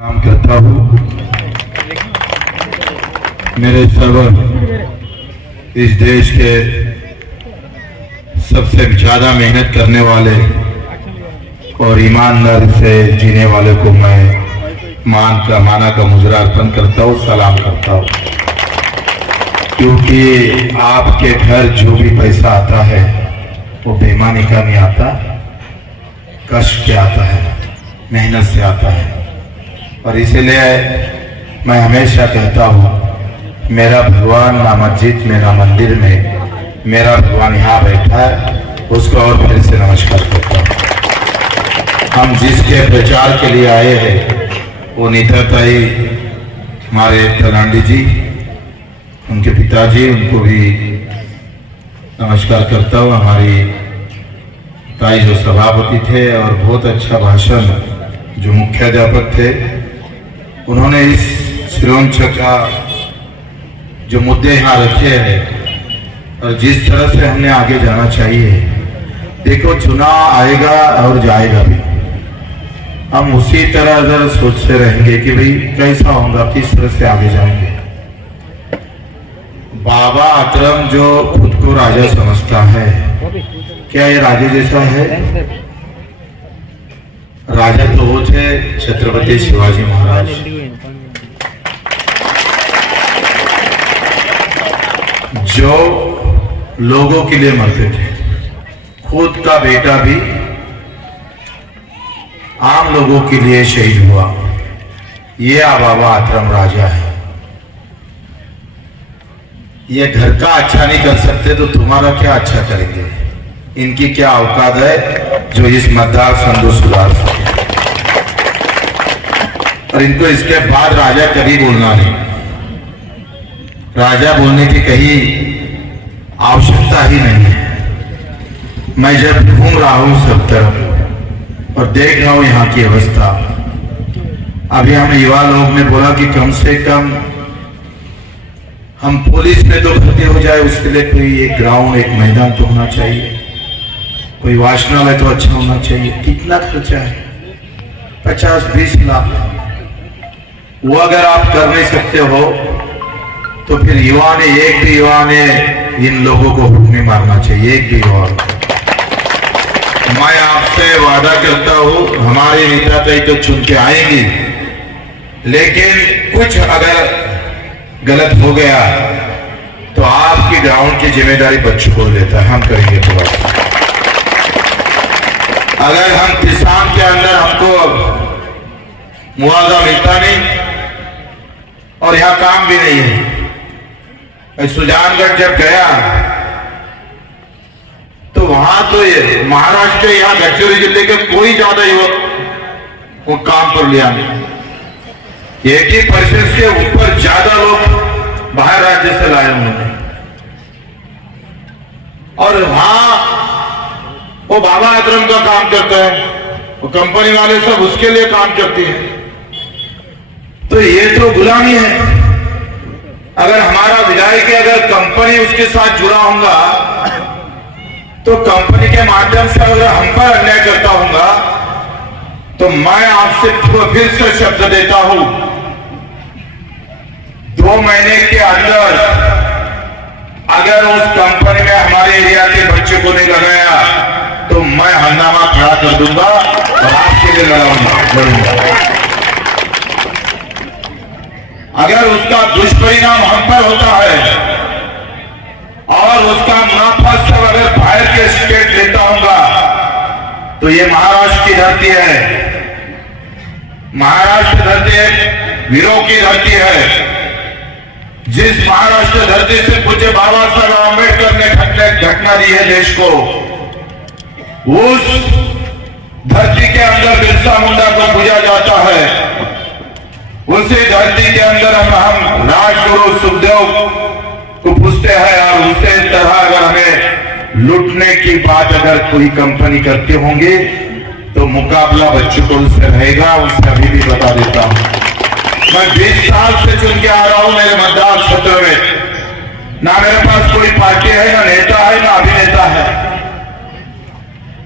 काम करता हूँ। मेरे सर्वर इस देश के सबसे ज्यादा मेहनत करने वाले और ईमानदारी से जीने वाले को मैं माना का मुजरा अर्पण करता हूँ, सलाम करता हूँ। क्योंकि आपके घर जो भी पैसा आता है वो बेईमानी का नहीं आता, कष्ट से आता है, मेहनत से आता है। और इसीलिए मैं हमेशा कहता हूँ, मेरा भगवान ना मस्जिद में ना मंदिर में, मेरा भगवान यहाँ बैठा है, उसको और फिर से नमस्कार करता हूँ। हम जिसके प्रचार के लिए आए हैं वो नीता ताई हमारे तलांडी जी, उनके पिताजी, उनको भी नमस्कार करता हूँ। हमारी ताई जो सभापति थे और बहुत अच्छा भाषण जो मुख्याध्यापक थे, उन्होंने इस श्रीराम का जो मुद्दे यहाँ रखे हैं और जिस तरह से हमने आगे जाना चाहिए, देखो चुनाव आएगा और जाएगा भी, हम उसी तरह अगर सोचते रहेंगे कि भाई कैसा होगा, किस तरह से आगे जाएंगे। बाबा आतरम जो खुद को राजा समझता है, क्या ये राजा जैसा है? राजा तो वो थे छत्रपति शिवाजी महाराज। जो लोगों के लिए मरते थे, खुद का बेटा भी आम लोगों के लिए शहीद हुआ। ये बाबा आतरम राजा है। ये घर का अच्छा नहीं कर सकते तो तुम्हारा क्या अच्छा करेंगे? इनकी क्या औकात है जो इस मतदार संघ सुधार सके? और इनको इसके बाद राजा कभी बोलना नहीं, राजा बोलने की कहीं आवश्यकता ही नहीं है। मैं जब घूम रहा हूं सब तरफ और देख रहा हूं यहाँ की अवस्था, अभी हम युवा लोग ने बोला कि कम से कम हम पुलिस में तो भर्ती हो जाए, उसके लिए कोई एक ग्राउंड, एक मैदान तो होना चाहिए, कोई वाचनालय तो अच्छा होना चाहिए। कितना खर्चा है? 50-20 लाख। वो अगर आप कर नहीं सकते हो तो फिर एक भी युवा ने इन लोगों को हुक नहीं मारना चाहिए, एक भी युवा। मैं आपसे वादा करता हूं, हमारे नेता कई तो चुन के आएंगे, लेकिन कुछ अगर गलत हो गया तो आपकी ग्राउंड की जिम्मेदारी बच्चों को लेता है, हम करेंगे तो बात। अगर हम किसान के अंदर हमको मुआवजा मिलता नहीं और यहाँ काम भी नहीं है। सुजानगढ़ जब गया तो वहां तो ये महाराष्ट्र, यहाँ गडचिरोली जिले के कोई ज्यादा युवक वो काम पर लिया नहीं। 80% से ऊपर ज्यादा लोग बाहर राज्य से लाए उन्होंने। और वहां वो बाबा आतरम का काम करता है, वो कंपनी वाले सब उसके लिए काम करती है। तो ये तो गुलामी है। अगर हमारा विधायक अगर कंपनी उसके साथ जुड़ा होगा तो कंपनी के माध्यम से अगर हम पर अन्याय करता होगा तो मैं आपसे फिर से शब्द देता हूं, 2 महीने के अंदर अगर उस कंपनी में हमारे एरिया के बच्चे को नहीं लगाया तो मैं हंगामा खड़ा कर दूंगा और आपके लिए लड़ूंगा। अगर उसका दुष्परिणाम हम पर होता है और उसका मुनाफा सब अगर बाहर के स्टेट लेता होगा तो ये महाराष्ट्र की धरती है, महाराष्ट्र धरती एक वीरों की धरती है। जिस महाराष्ट्र धरती से पूज्य बाबा साहब आंबेडकर ने घटना दी है देश को, उस धरती के अंदर बिरसा मुंडा को पूजा जाता है। उसी धरती के अंदर हम राजगुरु सुखदेव को पूछते हैं। और उसी तरह अगर हमें लूटने की बात अगर कोई कंपनी करते होंगे तो मुकाबला बच्चों को उससे रहेगा। उससे अभी भी बता देता हूं, मैं 20 साल से चुन के आ रहा हूं मेरे मतदार क्षेत्र में। ना मेरे पास कोई पार्टी है, ना नेता है, ना अभिनेता है।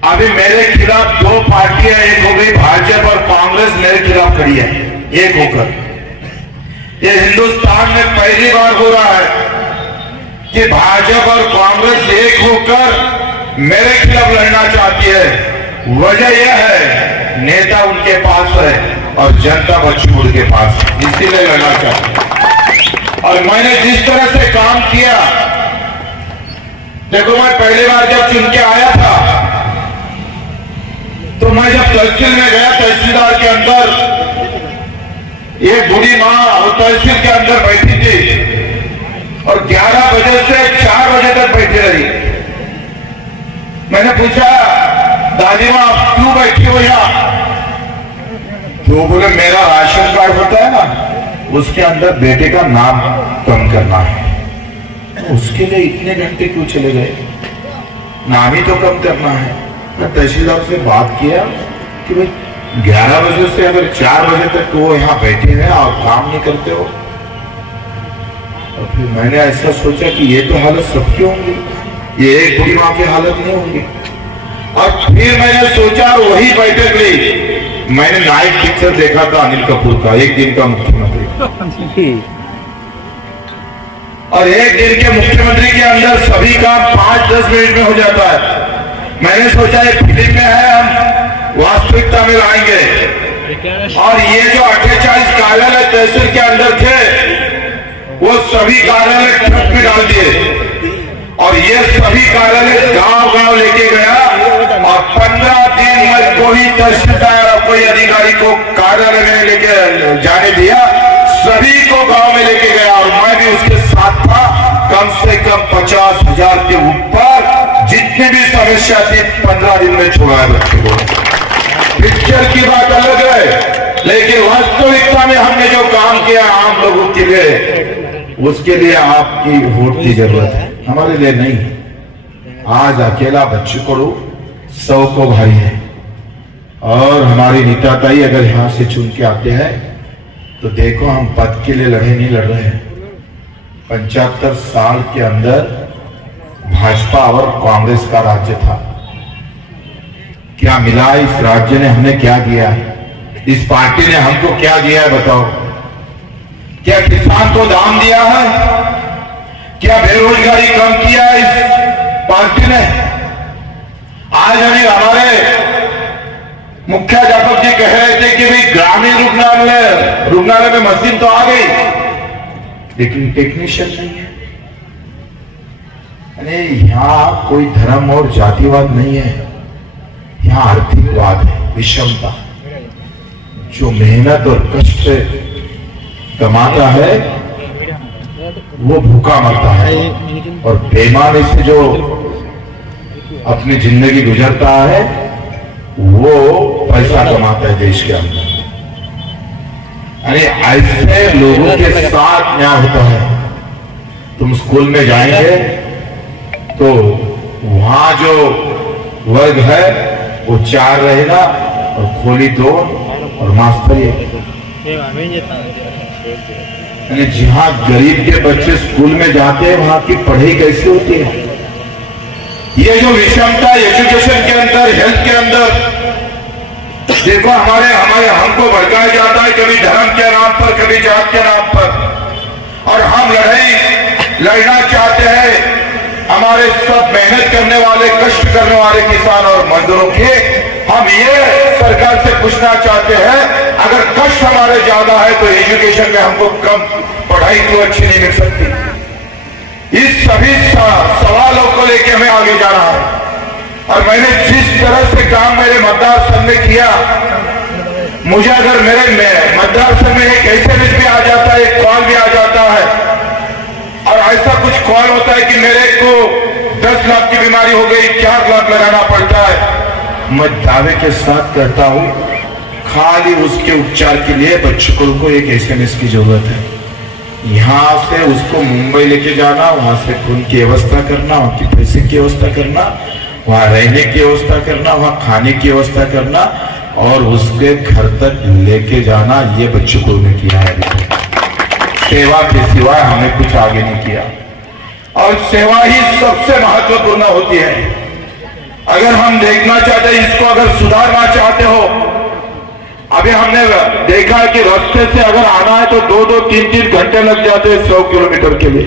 अभी मेरे खिलाफ 2 पार्टियां, एक हो गई भाजपा और कांग्रेस मेरे खिलाफ खड़ी है। एक होकर। ये हिंदुस्तान में पहली बार हो रहा है कि भाजपा और कांग्रेस एक होकर मेरे खिलाफ लड़ना चाहती है। वजह यह है नेता उनके पास है और जनता बच्चों के पास है, इसीलिए लड़ना चाहती है। और मैंने जिस तरह से काम किया, देखो मैं पहली बार जब चुन के आया था तो मैं जब तहसील में गया, तहसीलदार के अंदर एक बूढ़ी माँ वो तहसील के अंदर बैठी थी और 11 बजे से 4 बजे तक बैठी रही। मैंने पूछा, दादी माँ आप क्यों बैठी हो यहाँ? तो बोले मेरा राशन कार्ड होता है ना, उसके अंदर बेटे का नाम कम करना है, उसके लिए इतने घंटे क्यों चले गए? नाम ही तो कम करना है। मैं तहसीलदार से बात किया कि भाई 11 बजे से अगर 4 बजे तक वो यहाँ बैठे हैं और काम नहीं करते हो। और फिर मैंने ऐसा सोचा कि ये तो हालत सबकी होंगी, ये एक बुढ़ी माँ की हालत नहीं होंगी। और फिर मैंने सोचा और वही बैठक ली। मैंने नाइट पिक्चर देखा था अनिल कपूर का, एक दिन का मुख्यमंत्री, और एक दिन के मुख्यमंत्री के अंदर सभी काम 5-10 मिनट में हो जाता है। मैंने सोचा ये फिल्म में है, हम वास्तविकता में लाएंगे। और ये जो 48 कार्यालय तहसील के अंदर थे वो सभी कार्यालय ट्रक में डाल दिए और ये सभी कार्यालय गांव-गांव लेके गया और 15 दिन में कोई तहसीलदार और कोई अधिकारी को कार्यालय में लेके जाने दिया, सभी को गांव में लेके गया और मैं भी उसके साथ था। कम से कम 50,000 के ऊपर जितनी भी समस्या थी 15 दिन में छोड़ा बच्चे को। पिक्चर की बात अलग है, लेकिन वास्तविकता में हमने जो काम किया आम लोगों के लिए, उसके लिए आपकी वोट की जरूरत है, हमारे लिए नहीं। आज अकेला बच्चे को 100 को भारी है। और हमारी नीता ताई अगर यहां से चुन के आते हैं तो देखो हम पद के लिए लड़े नहीं लड़ रहे हैं। 75 साल के अंदर भाजपा और कांग्रेस का राज्य था, क्या मिला इस राज्य ने? हमने क्या दिया है? इस पार्टी ने हमको क्या दिया है बताओ? क्या किसान को दाम दिया है? क्या बेरोजगारी कम किया है इस पार्टी ने? आज अभी हमारे मुख्याध्यापक जी कह रहे थे कि भाई ग्रामीण रुग्णालय में मशीन तो आ गई, लेकिन टेक्नीशियन नहीं है। अरे यहाँ कोई धर्म और जातिवाद नहीं है, यहाँ आर्थिकवाद है, विषमता। जो मेहनत और कष्ट से कमाता है वो भूखा मरता है और बेईमानी से जो अपनी जिंदगी गुजरता है वो पैसा कमाता है देश के अंदर। अरे ऐसे लोगों के साथ न्याय होता है। तुम स्कूल में जाएंगे तो वहां जो वर्ग है वो 4 रहेगा और खोली 2 और मास्टर 1। जहां गरीब के बच्चे स्कूल में जाते हैं वहां की पढ़ाई कैसी होती है? ये जो विषमता एजुकेशन के अंदर, हेल्थ के अंदर, देखो हमारे हमको भड़काया जाता है कभी धर्म के नाम पर, कभी जात के नाम पर, और हम लड़ना चाहते हैं हमारे सब मेहनत करने वाले, कष्ट करने वाले किसान और मजदूरों के। हम ये सरकार से पूछना चाहते हैं, अगर कष्ट हमारे ज्यादा है तो एजुकेशन में हमको कम पढ़ाई क्यों अच्छी नहीं मिल सकती? इस सभी सवालों को लेकर हमें आगे जाना है। और मैंने जिस तरह से काम मेरे मतदार संघ में किया, मुझे अगर मेरे मतदार संघ में एक SMS भी आ जाता है, एक कॉल भी आ जाता है, और ऐसा कुछ कॉल होता है कि मेरे को 10 लाख की बीमारी हो गई, 4 लाख लगाना पड़ता है, मैं दावे के साथ कहता हूं खाली उसके उपचार के लिए बच्चों को एक SMS की जरूरत है। यहां से उसको मुंबई लेके जाना, वहां से खून की व्यवस्था करना, वहां की पैसे की व्यवस्था करना, वहां रहने की व्यवस्था करना, वहां खाने की व्यवस्था करना और उसके घर तक लेके जाना, ये बच्चों को ने किया है। सेवा के सिवाय हमने कुछ आगे नहीं किया और सेवा ही सबसे महत्वपूर्ण होती है। अगर हम देखना चाहते हैं, इसको अगर सुधारना चाहते हो, अभी हमने देखा है कि रास्ते से अगर आना है तो 2-2, 3-3 घंटे लग जाते हैं 100 किलोमीटर के लिए।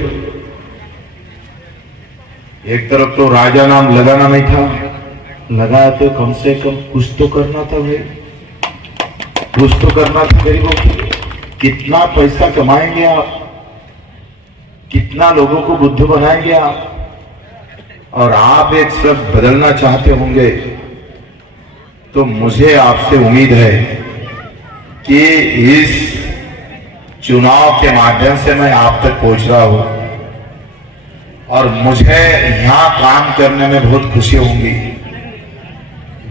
एक तरफ तो राजा नाम लगाना नहीं था, लगाया तो कम से कम कुछ तो करना था भाई, कुछ तो करना था गरीबों के लिए। कितना पैसा कमाएंगे आप, कितना लोगों को बुद्ध बनाएंगे आप, और आप एक सब बदलना चाहते होंगे। तो मुझे आपसे उम्मीद है कि इस चुनाव के माध्यम से मैं आप तक पहुंच रहा हूं और मुझे यहां काम करने में बहुत खुशी होंगी।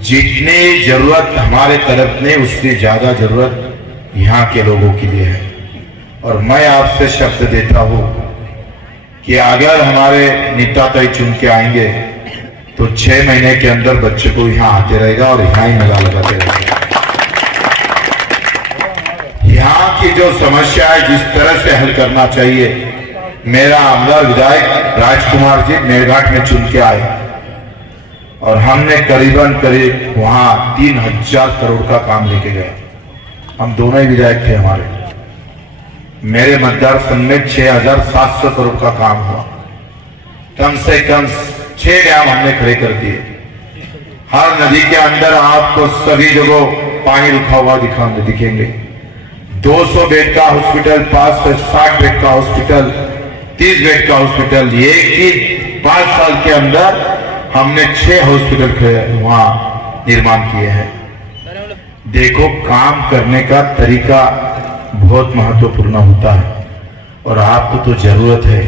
जितनी जरूरत हमारे तरफ ने उससे ज्यादा जरूरत यहाँ के लोगों के लिए है। और मैं आपसे शब्द देता हूं कि अगर हमारे नेता तय चुन के आएंगे तो 6 महीने के अंदर बच्चे को यहाँ आते रहेगा और यहाँ ही मेला लगाते रहेगा। यहाँ की जो समस्या है जिस तरह से हल करना चाहिए, मेरा आमदार विधायक राजकुमार जी मेरघाट में चुन के आए और हमने करीब वहां 3000 करोड़ का काम लेके गए। हम दोनों ही विधायक थे हमारे। मेरे मतदार संघ में 6700 करोड़ का काम हुआ। कम से कम 6 डैम हमने खड़े कर दिए। हर नदी के अंदर आपको सभी जगह पानी रुका हुआ दिखेंगे। 200 बेड का हॉस्पिटल, 560 बेड का हॉस्पिटल, 30 बेड का हॉस्पिटल, एक ही 5 साल के अंदर हमने 6 हॉस्पिटल वहां निर्माण किए हैं। देखो, काम करने का तरीका बहुत महत्वपूर्ण होता है और आपको तो जरूरत है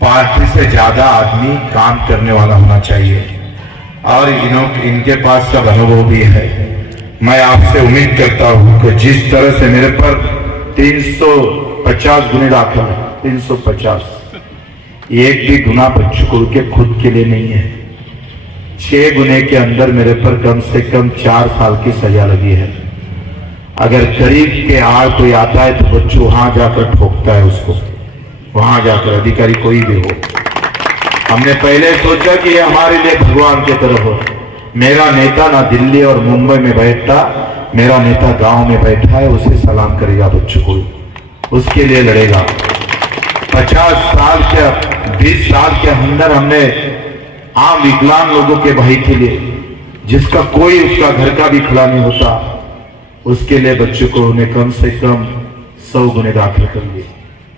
पार्टी से ज्यादा आदमी काम करने वाला होना चाहिए और इनके पास सब अनुभव भी है। मैं आपसे उम्मीद करता हूं कि जिस तरह से मेरे पर 350 गुने दाखिल है, 350, एक भी गुना बच्चों के खुद के लिए नहीं है। 6 गुने के अंदर मेरे पर कम से कम 4 साल की सजा लगी है। अगर गरीब के आड़ कोई आता है तो बच्चों वहां जाकर ठोकता है उसको, वहां जाकर, अधिकारी कोई भी हो। हमने पहले सोचा कि ये हमारे लिए भगवान की तरह हो। मेरा नेता ना दिल्ली और मुंबई में बैठता, मेरा नेता गांव में बैठा है, उसे सलाम करेगा बच्चों को, उसके लिए लड़ेगा। 50 साल के 20 साल के अंदर हमने आम विकलांग लोगों के भाई के लिए, जिसका कोई उसका घर का भी खड़ा नहीं होता, उसके लिए बच्चों को उन्हें कम से कम 100 गुने दाखिल कर लिए।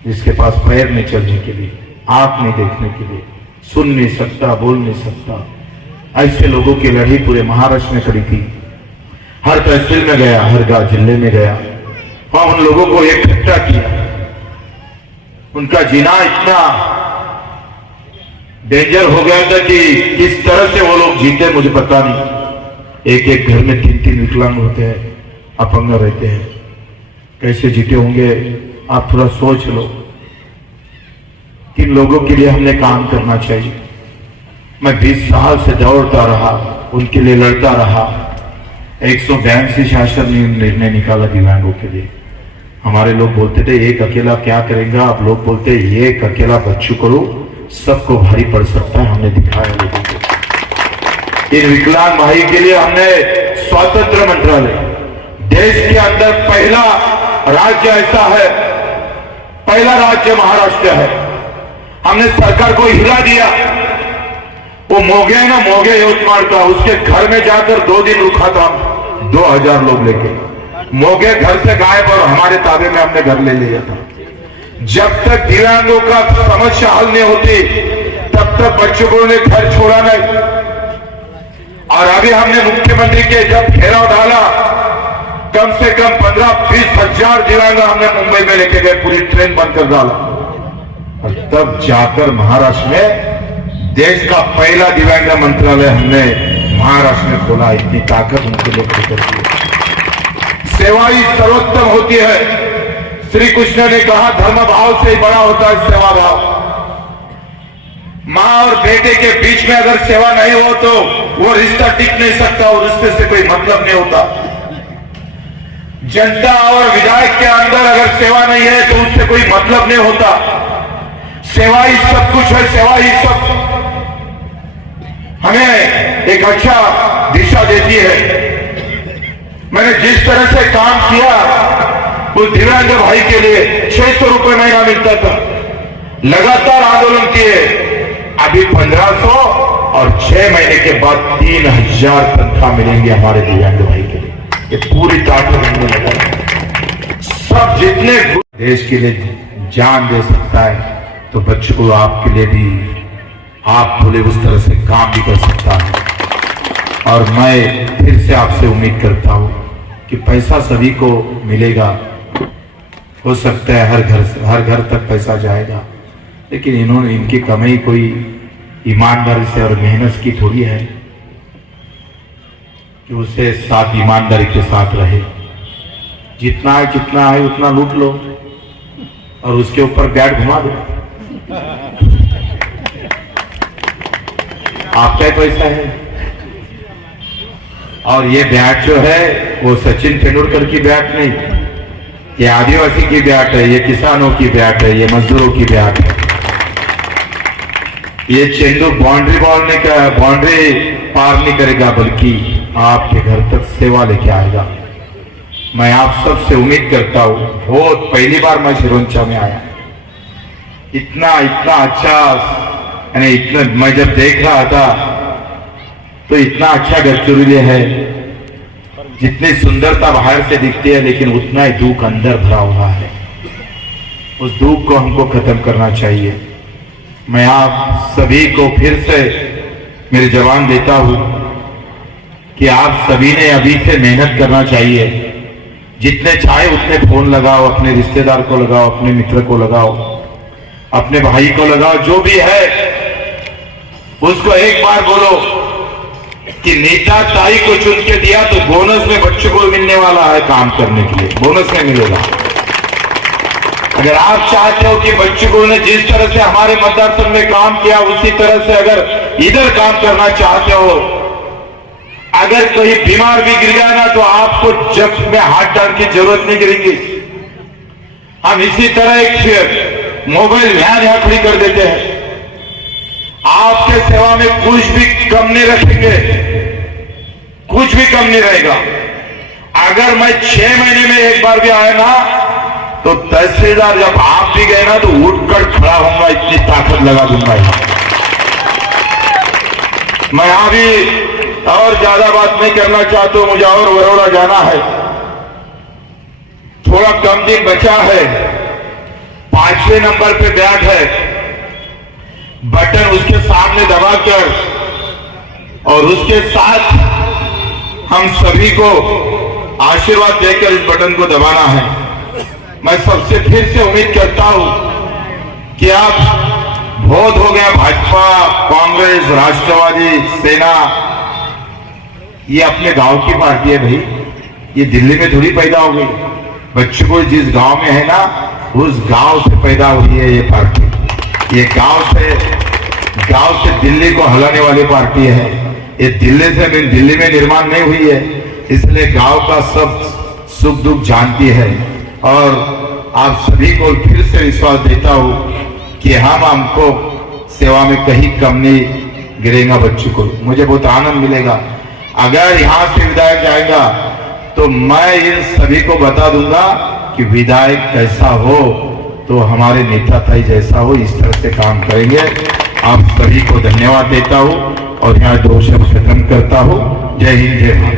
जिसके पास पैर नहीं चलने के लिए, आंख नहीं देखने के लिए, सुन नहीं सकता, बोल नहीं सकता, ऐसे लोगों की लड़ाई पूरे महाराष्ट्र में खड़ी थी। हर तहसील में गया, हर गांव जिले में गया और उन लोगों को इकट्ठा किया। उनका जीना इतना डेंजर हो गया था कि किस तरह से वो लोग जीते मुझे पता नहीं। एक एक घर में 3-3 विकलांग होते हैं, अपंग रहते हैं, कैसे जीते होंगे आप थोड़ा सोच लो। किन लोगों के लिए हमने काम करना चाहिए। मैं 20 साल से दौड़ता रहा, उनके लिए लड़ता रहा। 182 शासन निर्णय निकाला दिव्यांगों के लिए। हमारे लोग बोलते थे एक अकेला क्या करेगा, आप लोग बोलते एक अकेला बच्चों करो, सबको भारी पड़ सकता है। हमने दिखाया लोगों को। इन विकलांग भाई के लिए हमने स्वतंत्र मंत्रालय, देश के अंदर पहला राज्य ऐसा है, पहला राज्य महाराष्ट्र है। हमने सरकार को हिला दिया। वो मोगे है ना, मोगे यवतमाळ का, उसके घर में जाकर 2 दिन रुका था, 2000 लोग लेके। मोगे घर से गायब और हमारे ताबे में हमने घर ले लिया था। जब तक दिव्यांगों का समस्या हल नहीं होती तब तक बच्चों को उन्हें घर छोड़ा नहीं। और अभी हमने मुख्यमंत्री के जब घेराव डाला, कम से कम 15-20 हजार दिव्यांग हमने मुंबई में लेके गए, पूरी ट्रेन बंद कर डाला। और तब जाकर महाराष्ट्र में देश का पहला दिव्यांग मंत्रालय हमने महाराष्ट्र में खोला। इतनी ताकत उनके लिए करती है। सेवा ही सर्वोत्तम होती है। श्री कृष्ण ने कहा धर्म भाव से ही बड़ा होता है सेवा भाव। मां और बेटे के बीच में अगर सेवा नहीं हो तो वो रिश्ता टिक नहीं सकता और रिश्ते से कोई मतलब नहीं होता। जनता और विधायक के अंदर अगर सेवा नहीं है तो उससे कोई मतलब नहीं होता। सेवा ही सब कुछ है, सेवा ही सब हमें एक अच्छा दिशा देती है। मैंने जिस तरह से काम किया उस दिव्यांग भाई के लिए 600 रुपए महीना मिलता था, लगातार आंदोलन किए, अभी 1500 और 6 महीने के बाद 3000 तनख्वाह मिलेंगे हमारे दिव्यांग भाई के लिए। ये पूरी ताकत हमने लगाई। सब जितने देश के लिए जान दे सकता है तो बच्चों को आपके लिए भी आप बोले उस तरह से काम भी कर सकता है। और मैं फिर से आपसे उम्मीद करता हूं कि पैसा सभी को मिलेगा, हो सकता है हर घर तक पैसा जाएगा, लेकिन इन्होंने इनकी कमाई कोई ईमानदारी से और मेहनत की थोड़ी है कि उसे साथ ईमानदारी के साथ रहे। जितना है उतना लूट लो और उसके ऊपर बैट घुमा दो, आपका पैसा है। और ये बैट जो है वो सचिन तेंदुलकर की बैट नहीं, ये आदिवासी की बैट है, ये किसानों की बैट है, ये मजदूरों की बैट है। ये चेंडू बाउंड्री पार नहीं करेगा, बल्कि आपके घर तक सेवा लेके आएगा। मैं आप सबसे उम्मीद करता हूं, बहुत पहली बार मैं सिरोंचा में आया, इतना अच्छा, यानी इतना मैं जब देख रहा था तो इतना अच्छा गढ़चिरौली है, जितनी सुंदरता बाहर से दिखती है लेकिन उतना ही दुख अंदर भरा हुआ है। उस दुख को हमको खत्म करना चाहिए। मैं आप सभी को फिर से मेरे जवाब देता हूं कि आप सभी ने अभी से मेहनत करना चाहिए। जितने चाहे उतने फोन लगाओ, अपने रिश्तेदार को लगाओ, अपने मित्र को लगाओ, अपने भाई को लगाओ, जो भी है उसको एक बार बोलो कि नेता ताई को चुन के दिया तो बोनस में बच्चों को मिलने वाला है, काम करने के लिए बोनस में मिलेगा। अगर आप चाहते हो कि बच्चों को ने जिस तरह से हमारे मतदार में काम किया उसी तरह से अगर इधर काम करना चाहते हो, अगर कोई बीमार भी गिर गया ना तो आपको जब में हाथ डालने की जरूरत नहीं गिरेगी। हम इसी तरह एक मोबाइल वैन यहां खड़ी कर देते हैं, आपके सेवा में कुछ भी कम नहीं रखेंगे, कुछ भी कम नहीं रहेगा। अगर मैं 6 महीने में एक बार भी आया ना तो तहसीलदार जब आप भी गए ना तो उठकर खड़ा होऊंगा, इतनी ताकत लगा दूंगा। मैं यहां भी और ज्यादा बात नहीं करना चाहता हूं, मुझे और बड़ौदा जाना है, थोड़ा कम दिन बचा है। 5वें नंबर पे बैट है, बटन उसके सामने दबाकर और उसके साथ हम सभी को आशीर्वाद देकर इस बटन को दबाना है। मैं सबसे फिर से उम्मीद करता हूं कि आप बहुत हो गया, भाजपा, कांग्रेस, राष्ट्रवादी, सेना, ये अपने गांव की पार्टी है भाई, ये दिल्ली में थोड़ी पैदा हो गई। बच्चों को जिस गांव में है ना उस गांव से पैदा हुई है ये पार्टी। ये गांव से दिल्ली को हिलाने वाली पार्टी है। ये दिल्ली में निर्माण नहीं हुई है, इसलिए गांव का सब सुख दुख जानती है। और आप सभी को फिर से विश्वास देता हूं कि हमको सेवा में कहीं कम नहीं गिरेगा। बच्चों को मुझे बहुत आनंद मिलेगा। अगर यहां से विधायक जाएगा तो मैं इन सभी को बता दूंगा कि विधायक कैसा हो तो हमारे नेता ताई जैसा हो, इस तरह से काम करेंगे। आप सभी को धन्यवाद देता हूं और यहाँ 2 शब्द खत्म करता हूं। जय हिंद, जय भारत।